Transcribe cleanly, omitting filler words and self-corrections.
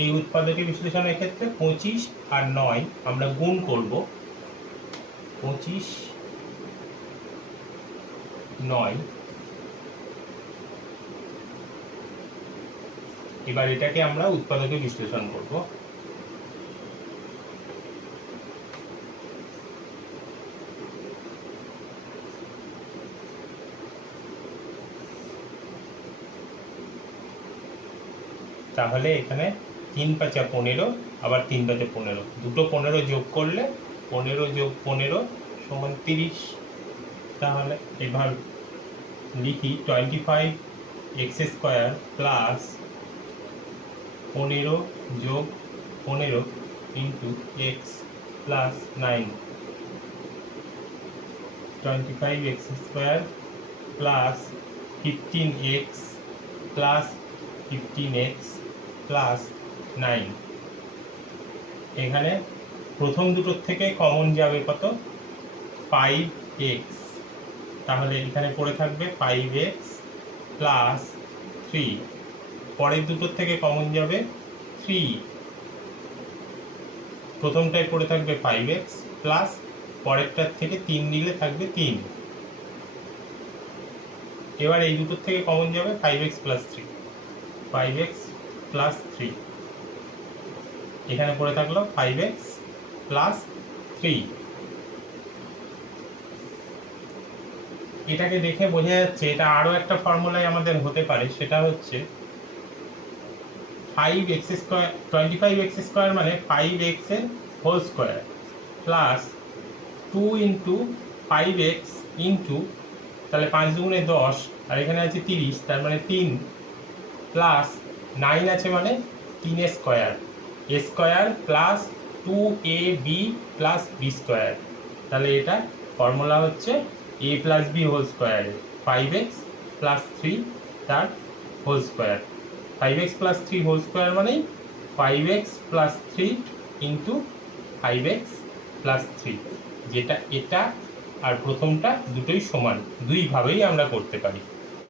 এই উৎপাদকীয় বিশ্লেষণের ক্ষেত্রে 25 আর 9 আমরা গুণ করব। 25 9, এবার এটাকে আমরা উৎপাদকে বিশ্লেষণ করব। তাহলে এখানে 3 5 15, আবার 3 5 15, দুটো 15 যোগ করলে 15 যোগ 15 সমান 30। তাহলে এবার লিখি 25x² প্লাস 15 যোগ 15 into x plus 9। 25x² plus 15x plus 15x plus 9। এখানে প্রথম দুটোর থেকে কমন যাবে কত? 5x। তাহলে এখানে পড়ে থাকবে 5x প্লাস 3। পরের দুটোর থেকে কমন যাবে 3। প্রথমটায় পড়ে থাকবে 5x প্লাস পরেরটার থেকে 3 নিলে থাকবে 3। এবার এই দুটোর থেকে কমন যাবে 5x প্লাস 3। 5x প্লাস 3, এখানে পড়ে থাকলো 5x প্লাস 3। এটাকে দেখে বোঝা যাচ্ছে এটা আরো একটা ফর্মুলায় আমাদের হতে পারে, সেটা হচ্ছে 25x² মানে 5x এর whole square plus 2 into 5x into, তাহলে 5 দুগুণে 10, আর এখানে আছে 30, তার মানে 3 প্লাস 9 আছে মানে 3 square, a square plus 2ab plus b square. তাহলে এটা ফর্মুলা হচ্ছে a plus b whole square, 5x plus 3 তার whole square. 5x plus 3 whole square মানেই 5x plus 3 into 5x plus 3, যেটা এটা আর প্রথমটা দুটোই সমান, দুইভাবেই আমরা করতে পারি।